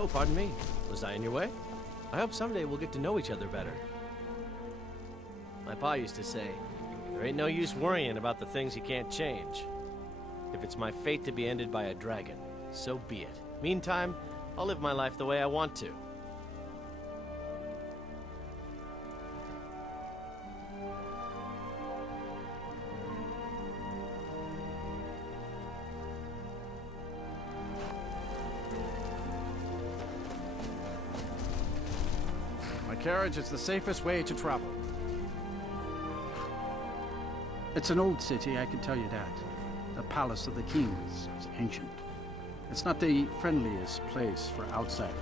Oh, pardon me. Was I in your way? I hope someday we'll get to know each other better. My pa used to say, there ain't no use worrying about the things you can't change. If it's my fate to be ended by a dragon, so be it. Meantime, I'll live my life the way I want to. My carriage is the safest way to travel. It's an old city, I can tell you that. The Palace of the Kings is ancient. It's not the friendliest place for outsiders.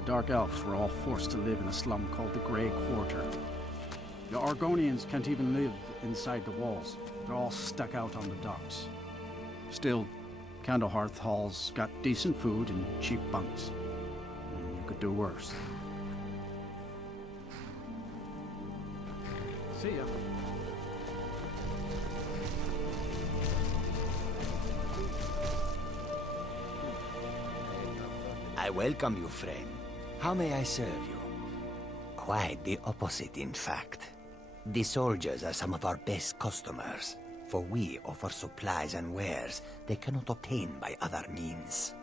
The Dark Elves were all forced to live in a slum called the Grey Quarter. The Argonians can't even live inside the walls. They're all stuck out on the docks. Still, Candlehearth Hall's got decent food and cheap bunks. You could do worse. See ya. I welcome you, friend. How may I serve you? Quite the opposite, in fact. The soldiers are some of our best customers, for we offer supplies and wares they cannot obtain by other means.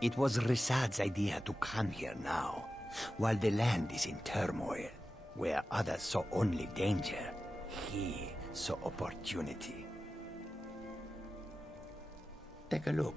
It was Risad's idea to come here now, while the land is in turmoil. Where others saw only danger, he saw opportunity. Take a look.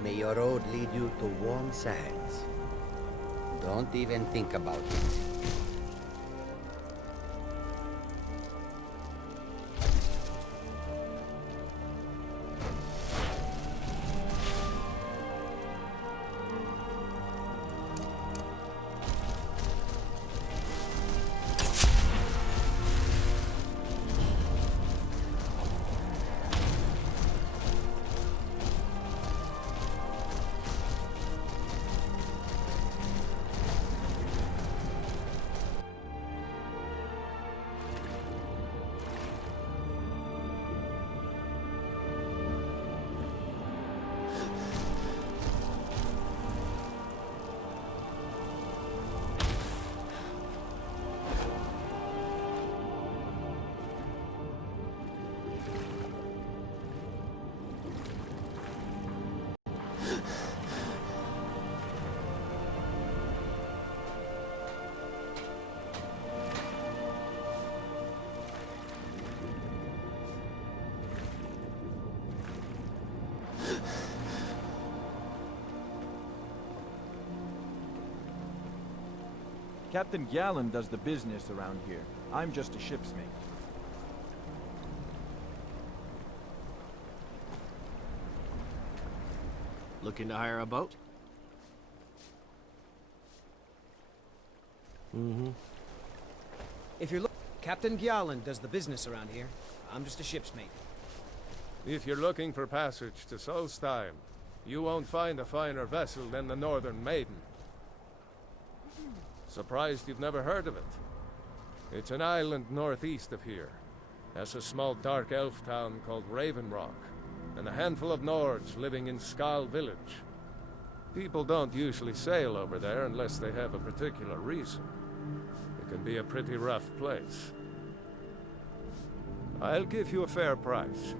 May your road lead you to warm sands. Don't even think about it. Captain Gallen does the business around here. I'm just a ship's mate. Looking to hire a boat? Mm-hmm. If you're Captain Gjallan does the business around here. I'm just a ship's mate. If you're looking for passage to Solstheim, you won't find a finer vessel than the Northern Maiden. Surprised you've never heard of it. It's an island northeast of here, has a small dark elf town called Raven Rock, and a handful of Nords living in Skal Village. People don't usually sail over there unless they have a particular reason. It can be a pretty rough place. I'll give you a fair price.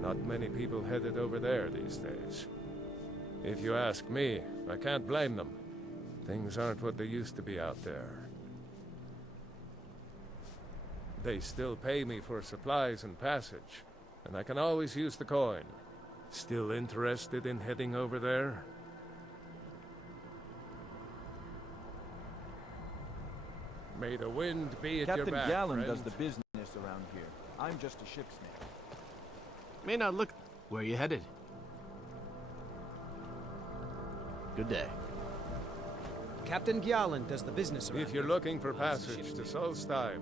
Not many people headed over there these days. If you ask me, I can't blame them. Things aren't what they used to be out there. They still pay me for supplies and passage, and I can always use the coin. Still interested in heading over there? May the wind be at your Captain back, Gallen friend. does the business around here. I'm just a shipsmith. May not look... Where are you headed? Good day. Captain Gallen does the business around If you're here. looking for I'm just a passage to shipsmith. Solstheim,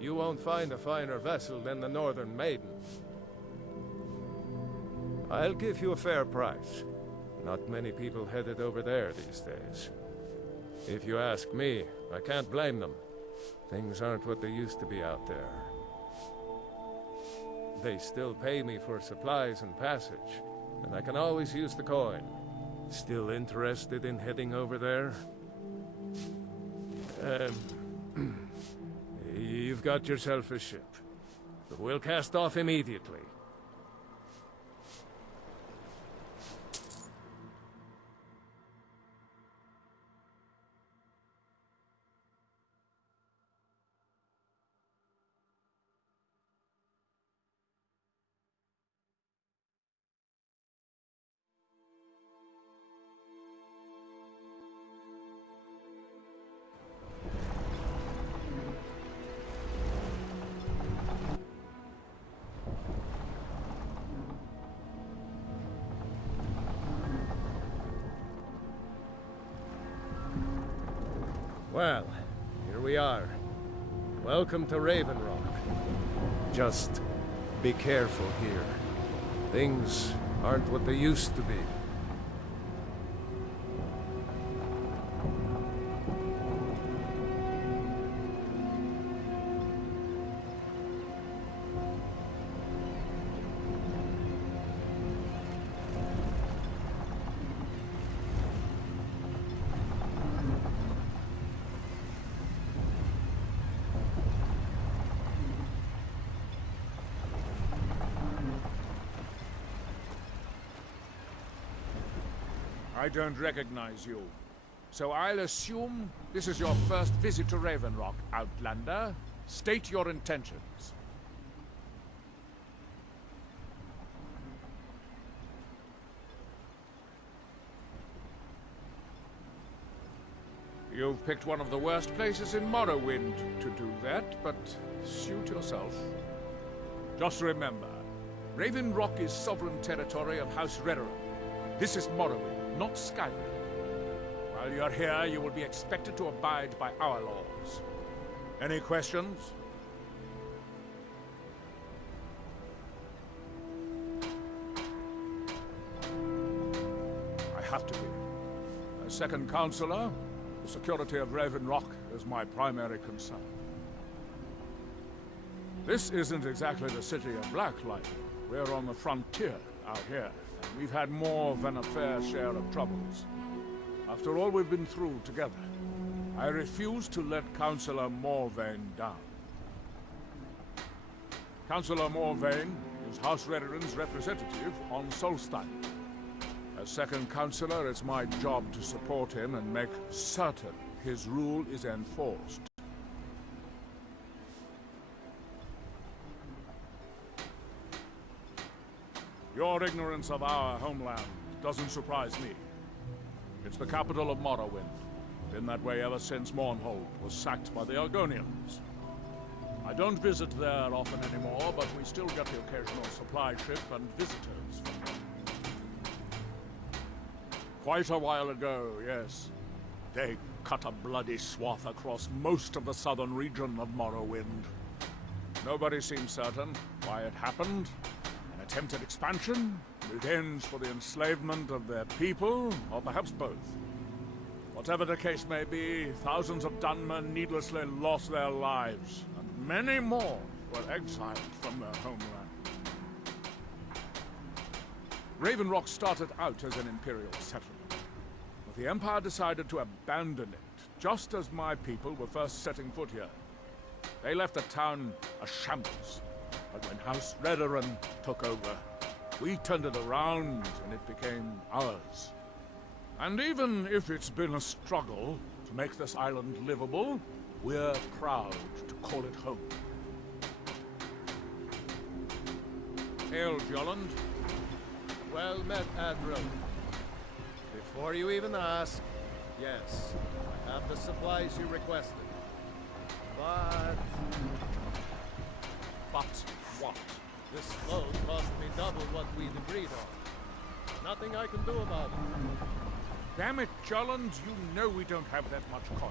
you won't find a finer vessel than the Northern Maiden. I'll give you a fair price. Not many people headed over there these days. If you ask me, I can't blame them. Things aren't what they used to be out there. They still pay me for supplies and passage, and I can always use the coin. Still interested in heading over there? You've got yourself a ship. But we'll cast off immediately. Well, here we are. Welcome to Raven Rock. Just be careful here. Things aren't what they used to be. I don't recognize you. So I'll assume this is your first visit to Raven Rock, Outlander. State your intentions. You've picked one of the worst places in Morrowind to do that, but suit yourself. Just remember, Raven Rock is sovereign territory of House Redoran. This is Morrowind, not Skyrim. While you're here, you will be expected to abide by our laws. Any questions? I have to be. As second counselor, the security of Raven Rock is my primary concern. This isn't exactly the city of Blacklight. We're on the frontier out here, and we've had more than a fair share of troubles. After all we've been through together, I refuse to let Councillor Morvain down. Councillor Morvain is House Redoran's representative on Solstheim. As second councillor, it's my job to support him and make certain his rule is enforced. Your ignorance of our homeland doesn't surprise me. It's the capital of Morrowind. Been that way ever since Mournhold was sacked by the Argonians. I don't visit there often anymore, but we still get the occasional supply ship and visitors from them. Quite a while ago, yes. They cut a bloody swath across most of the southern region of Morrowind. Nobody seems certain why it happened. An attempted expansion, revenge for the enslavement of their people, or perhaps both. Whatever the case may be, thousands of Dunmen needlessly lost their lives, and many more were exiled from their homeland. Raven Rock started out as an imperial settlement, but the Empire decided to abandon it just as my people were first setting foot here. They left the town a shambles, but when House Redoran took over, we turned it around and it became ours. And even if it's been a struggle to make this island livable, we're proud to call it home. Hail, Jolland. Well met, Admiral. Before you even ask, yes, I have the supplies you requested. But What? this load cost me double what we'd agreed on. Nothing I can do about it. Damn it, Jolland, you know we don't have that much coin.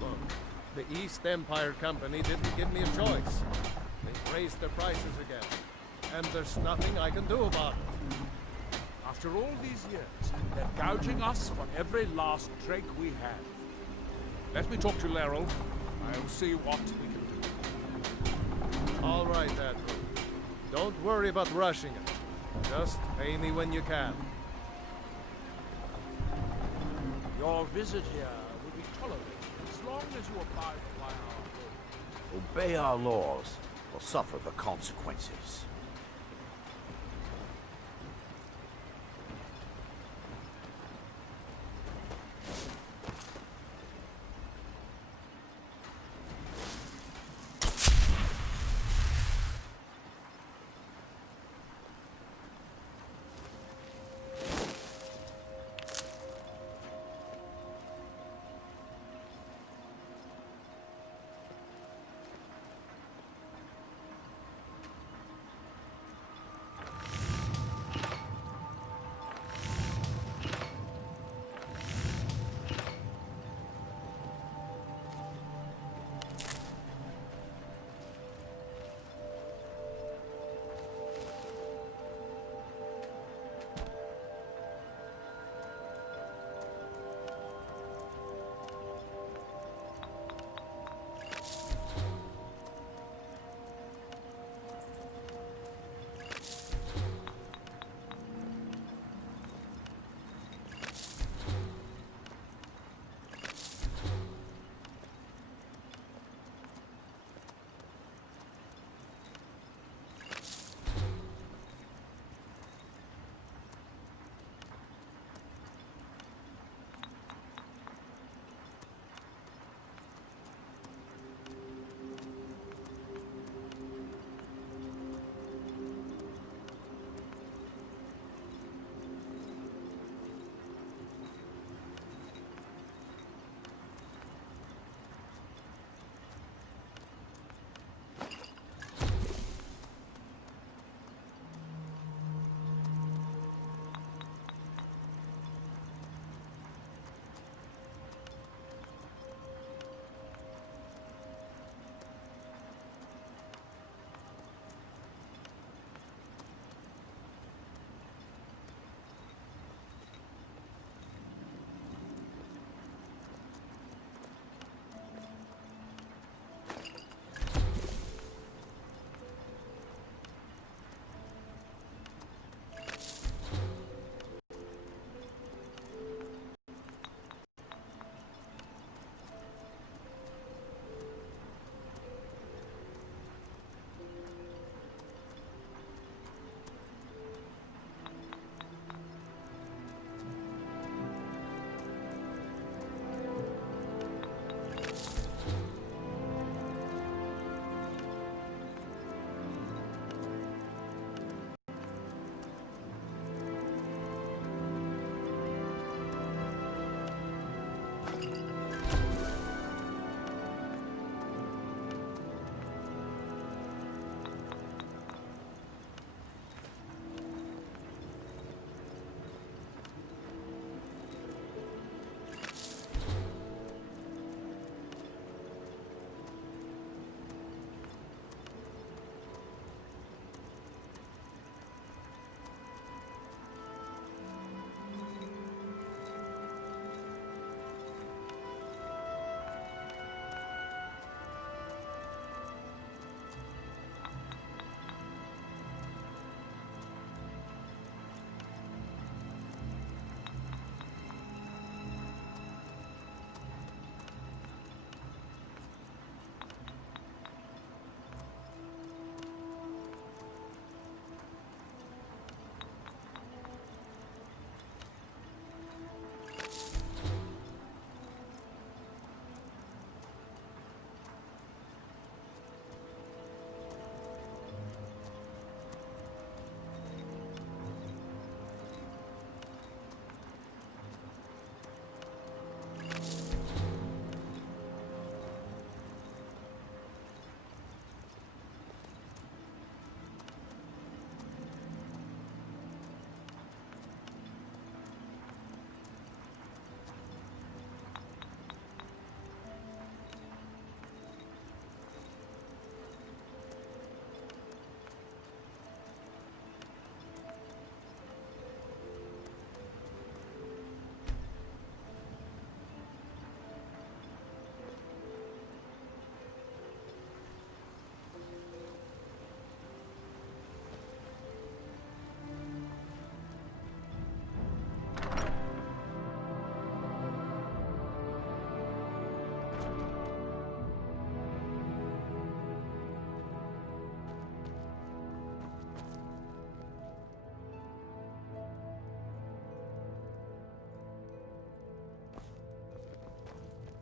Look, the East Empire Company didn't give me a choice. They've raised their prices again. And there's nothing I can do about it. After all these years, they're gouging us for every last drake we have. Let me talk to Laryl. I'll see what we can do. All right, Admiral. Don't worry about rushing it. Just pay me when you can. Your visit here will be tolerated as long as you abide by our rules. Obey our laws, or suffer the consequences.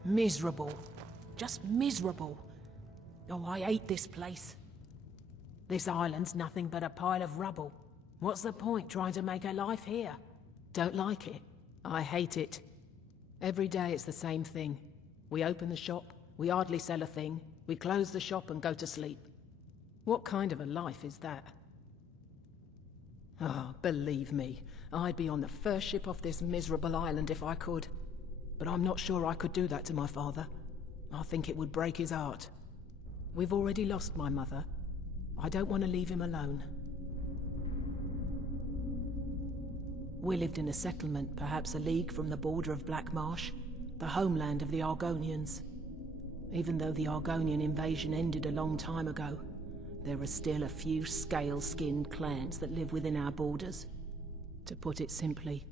Miserable. Just miserable. Oh, I hate this place. This island's nothing but a pile of rubble. What's the point trying to make a life here? Don't like it. I hate it. Every day it's the same thing. We open the shop, we hardly sell a thing, we close the shop and go to sleep. What kind of a life is that? Oh, believe me, I'd be on the first ship off this miserable island if I could. But I'm not sure I could do that to my father. I think it would break his heart. We've already lost my mother. I don't want to leave him alone. We lived in a settlement, perhaps a league from the border of Black Marsh, the homeland of the Argonians. Even though the Argonian invasion ended a long time ago, there are still a few scale-skinned clans that live within our borders. To put it simply,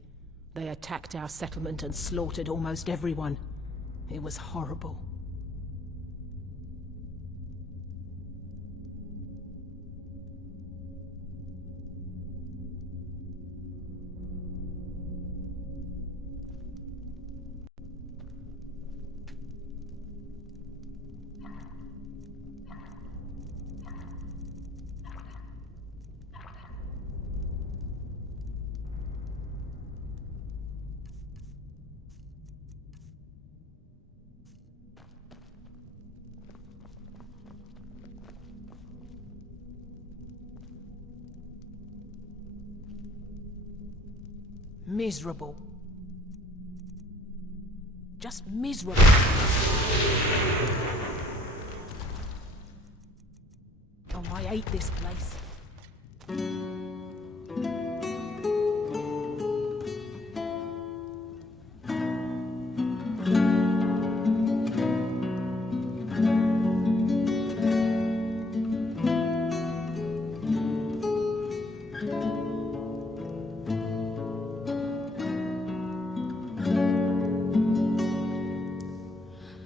they attacked our settlement and slaughtered almost everyone. It was horrible. Miserable. Just miserable. Oh, I hate this place.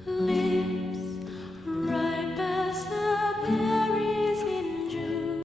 Lips ripe as the berries in June.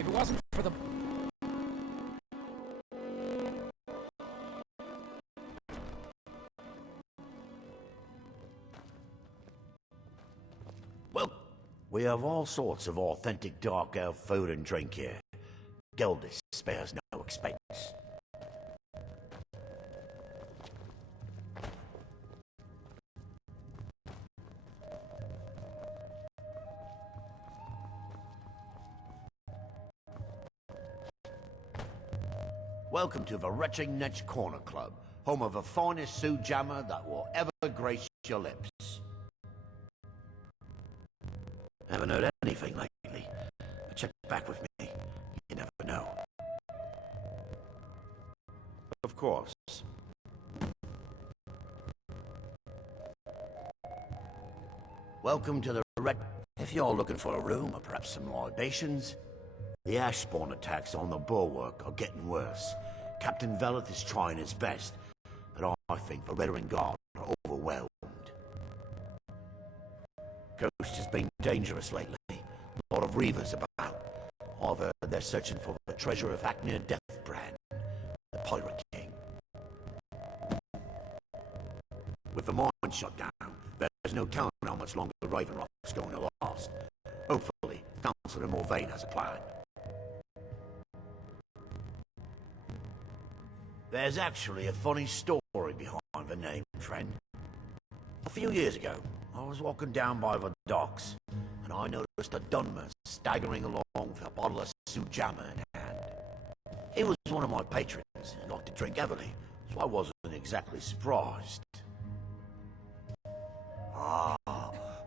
If it wasn't for the... Well, we have all sorts of authentic dark elf food and drink here. Cowardice spares no expense. Welcome to the Wretching Corner Club, home of the finest Sioux jammer that will ever grace your lips. Haven't heard anything lately, but check back with me. You never know. Of course. Welcome to the If you're looking for a room or perhaps some libations, the ash spawn attacks on the bulwark are getting worse. Captain Veleth is trying his best, but I think the veteran guard are overwhelmed. Coast has been dangerous lately. A lot of reavers about. I've heard they're searching for the treasure of Accompany Deathbrand, the Pirate King. With the mine shut down, there's no telling how much longer Raven Rock's going to last. Hopefully, Councillor Morvain has a plan. There's actually a funny story behind the name, friend. A few years ago, I was walking down by the docks, and I noticed a Dunmer staggering along with a bottle of Sujamma in hand. He was one of my patrons and liked to drink heavily, so I wasn't exactly surprised.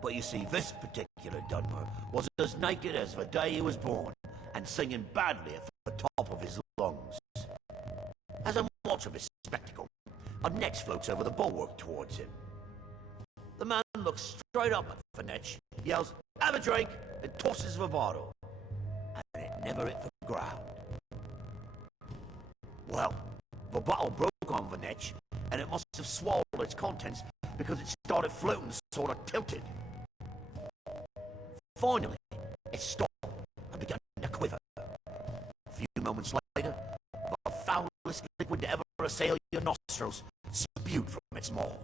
But you see, this particular Dunmer was as naked as the day he was born, and singing badly at the top of his lungs. As I'm watching this spectacle, a Netch floats over the bulwark towards him. The man looks straight up at Netch, yells, "Have a drink," and tosses the bottle. And it never hit the ground. Well, the bottle broke on the Netch, and it must have swallowed its contents because it started floating sort of tilted. Finally, it stopped and began to quiver. A few moments later, the foulest liquid to ever assail your nostrils spewed from its maw.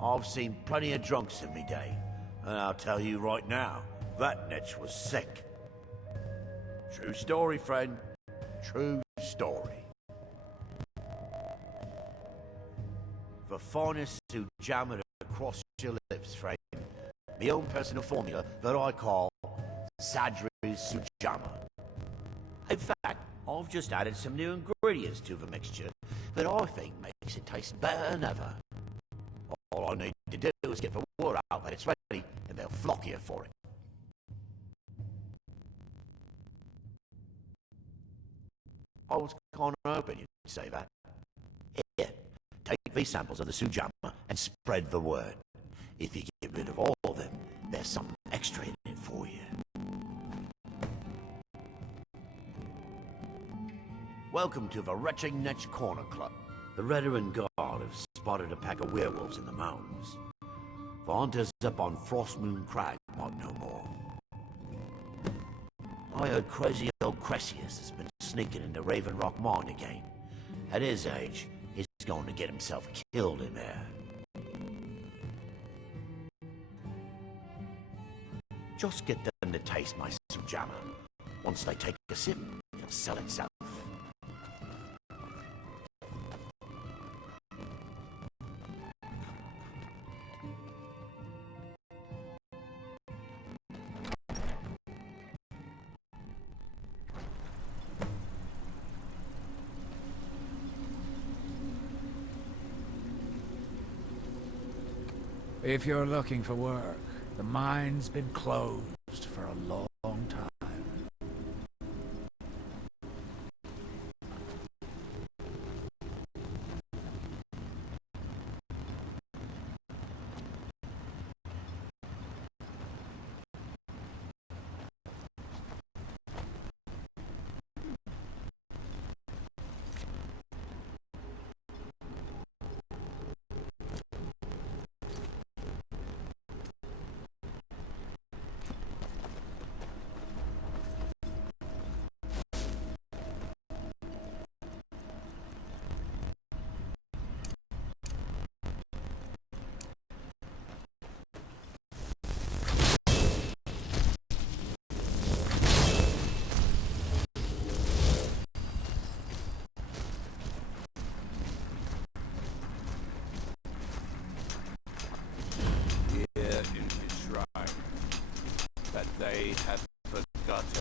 I've seen plenty of drunks in me day, and I'll tell you right now, that Netch was sick. True story, friend. True story. The finest to jam it across your lips, friend. My own personal formula that I call Sadri's Sujamma. In fact, I've just added some new ingredients to the mixture that I think makes it taste better than ever. All I need to do is get the word out that it's ready, and they'll flock here for it. I was kind of hoping you'd say that. Here, take these samples of the Sujamma and spread the word. If you get rid of all of them, there's something extra in it for you. Welcome to the Wretching Corner Club. The Veteran Guard have spotted a pack of werewolves in the mountains. The hunters up on Frostmoon Crag might know more. I heard crazy old Cressius has been sneaking into Raven Rock Mine again. At his age, he's going to get himself killed in there. Just get them to taste my Sujamma. Once they take a sip, it'll sell itself. If you're looking for work, the mine's been closed for a long time. might have forgotten.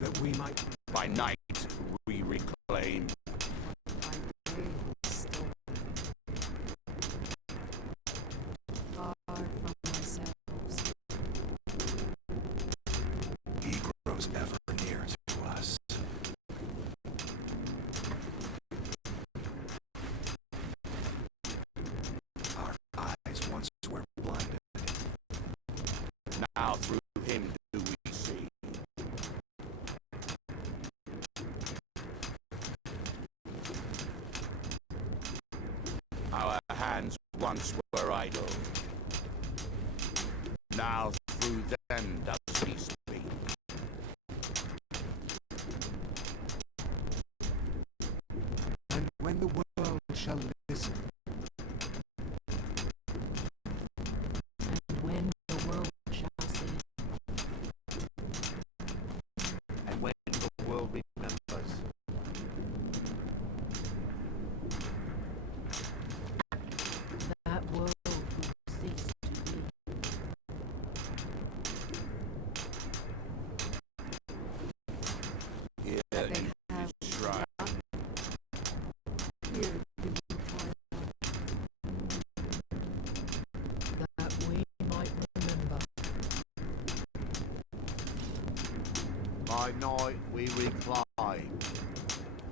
That we might By night, we reclaim. He grows ever near to us. Our eyes once were blinded. Now through him do we see. Our hands once were idle. Now through them does he speak. And when the world shall listen, And when the world shall see, And when the world remembers, that world will cease to be. here in his shrine, That we might remember. by night we recline.